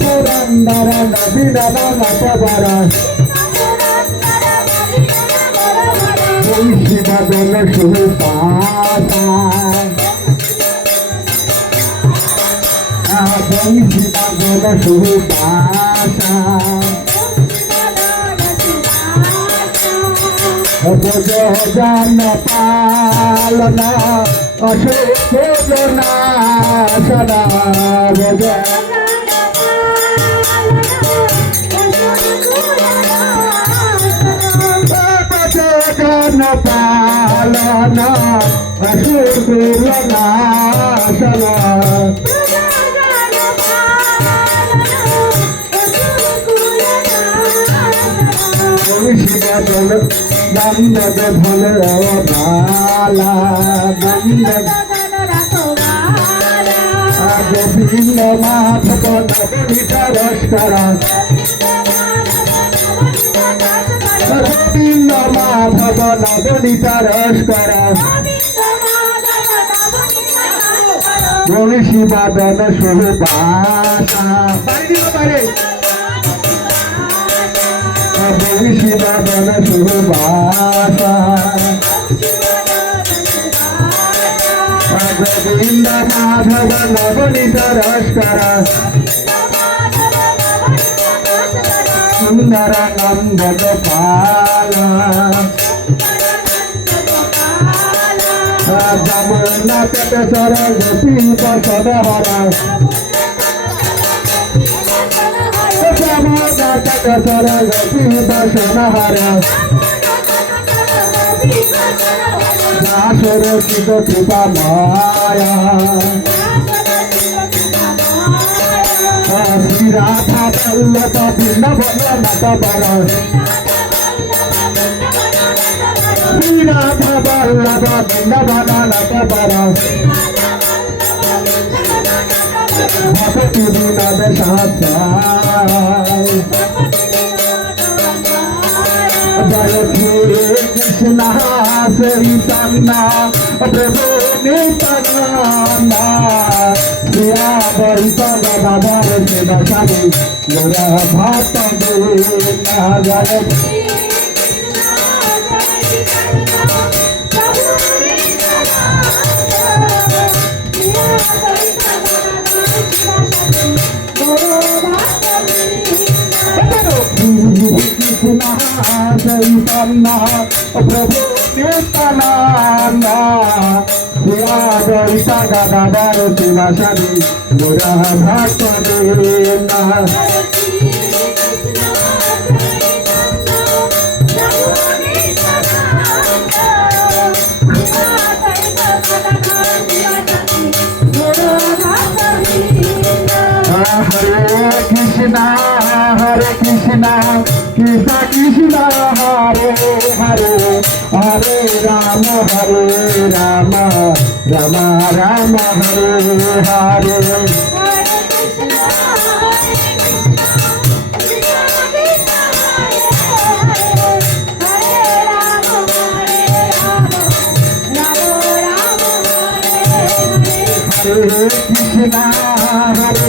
পুরন্দর নবীন নটবর শিবদল সুপাতা শিবদল সুপাতা জন পালন অশোক নাশনা জন পালন অশোক নাশনা শিবদল নন্দ ধন বালা নন্দ গোবিন্দ মাধব নবনীত রস্কর গোবিন্দ মাধব নবনীত রস্কর গৌরী শিবাদন সুবাসা গৌরী শিবাদন সুবাসা গোবিন্দ মাধব নবনীত রস্কর সুন্দর নন্দ গোপাল যমুনা তটসর গোপী বসন হর যমুনা তটসর গোপী বসন হর সুরক্ষিত কৃপা মায়া শ্রী রাধা বল্লভ বৃন্দাবন নটবর শ্রী রাধা বল্লভ বৃন্দাবন নটবর ভক্তি বিনোদ সহস্রায় জয় শ্রী কৃষ্ণ চৈতন্য প্রভু নিত্যানন্দ শ্রিয়া বৈত গদাধর শিবসানি গোরা ভক্ত জয় কৃষ্ণ চৈতন্য প্রভু নিত্যানন্দ শ্রিয়া বৈত গদাধর শিবসানি গোরা ভক্ত Hare Krishna Krishna Krishna Hare Hare Hare Rama Rama Rama Hare Hare Hare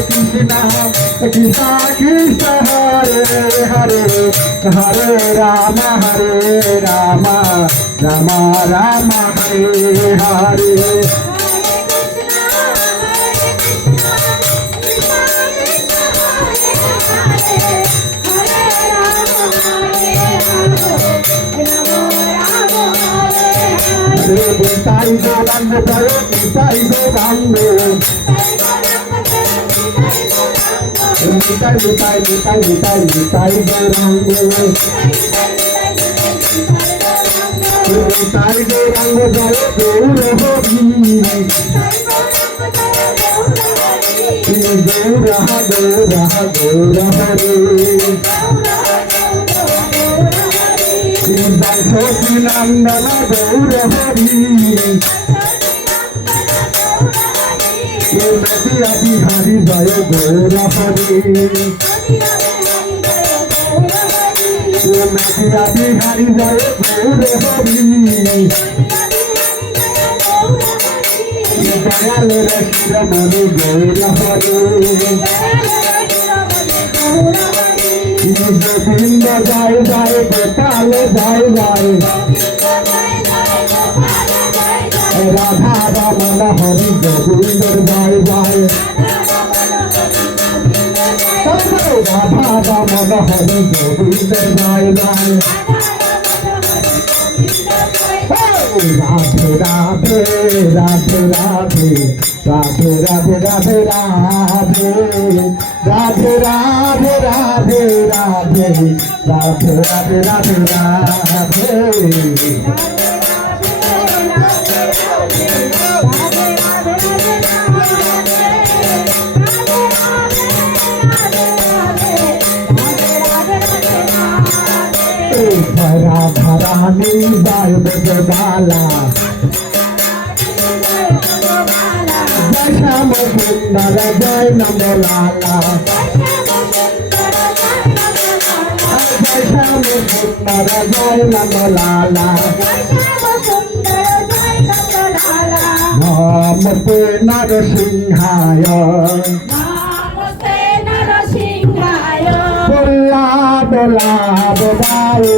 Krishna Krishna Krishna Hare Hare Hare Rama Rama Rama Hare Hare Nitai Gauranga Jaya Nitai Gauranga Nitai Gauranga Jaya Gaura Hari Gaura Hari Nandana Gaura Hari Matiya Bihari Jaya Gaura Hari Matiya Bihari Jaya Gaura Hari দয়ালে রে শিরমণি গৌরহরি গোবিন্দ জয় জয় গোপাল জয় জয় রাধা রমন হরি গোবিন্দ জয় জয় রাধা রমন হরি গোবিন্দ জয় জয় রাধে রাধে রাধে রাধে রাধে রাধে রাধে রাধে রাধে রাধে রাধে রাধে রাধে রাধে রাধে রাধে राधा रानी बाल बजगाला जय श्याम सुंदर जय नंदलाला जय श्याम सुंदर जय नंदलाला नमस्ते नरसिंहाय बोला बोलाए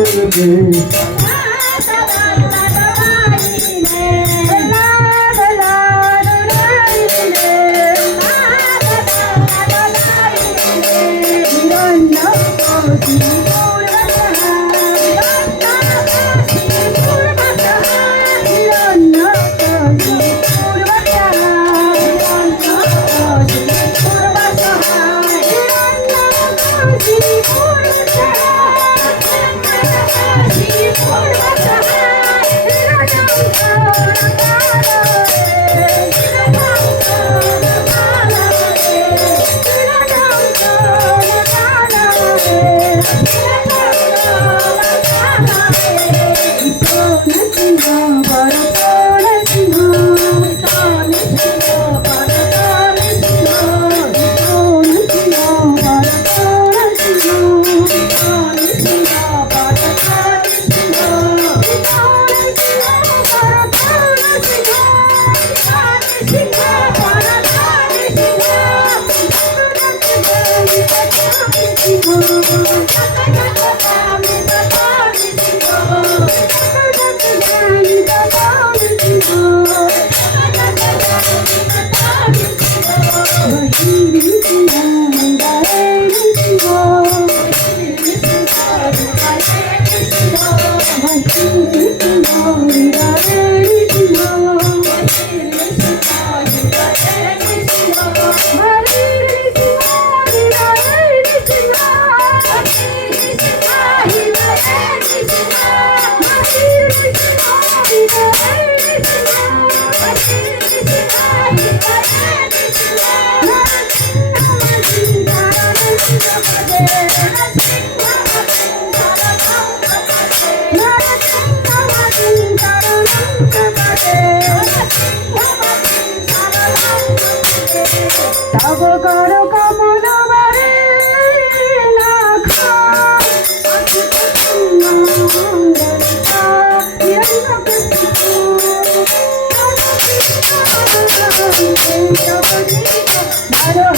तब करो कमल बरे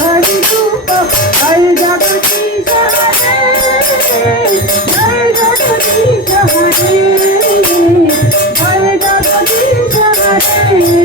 हरि रूप हरि जगती हरे हरि जगती हरे हरि जगती हरे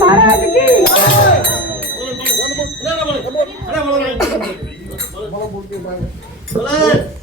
महाराज की बोलो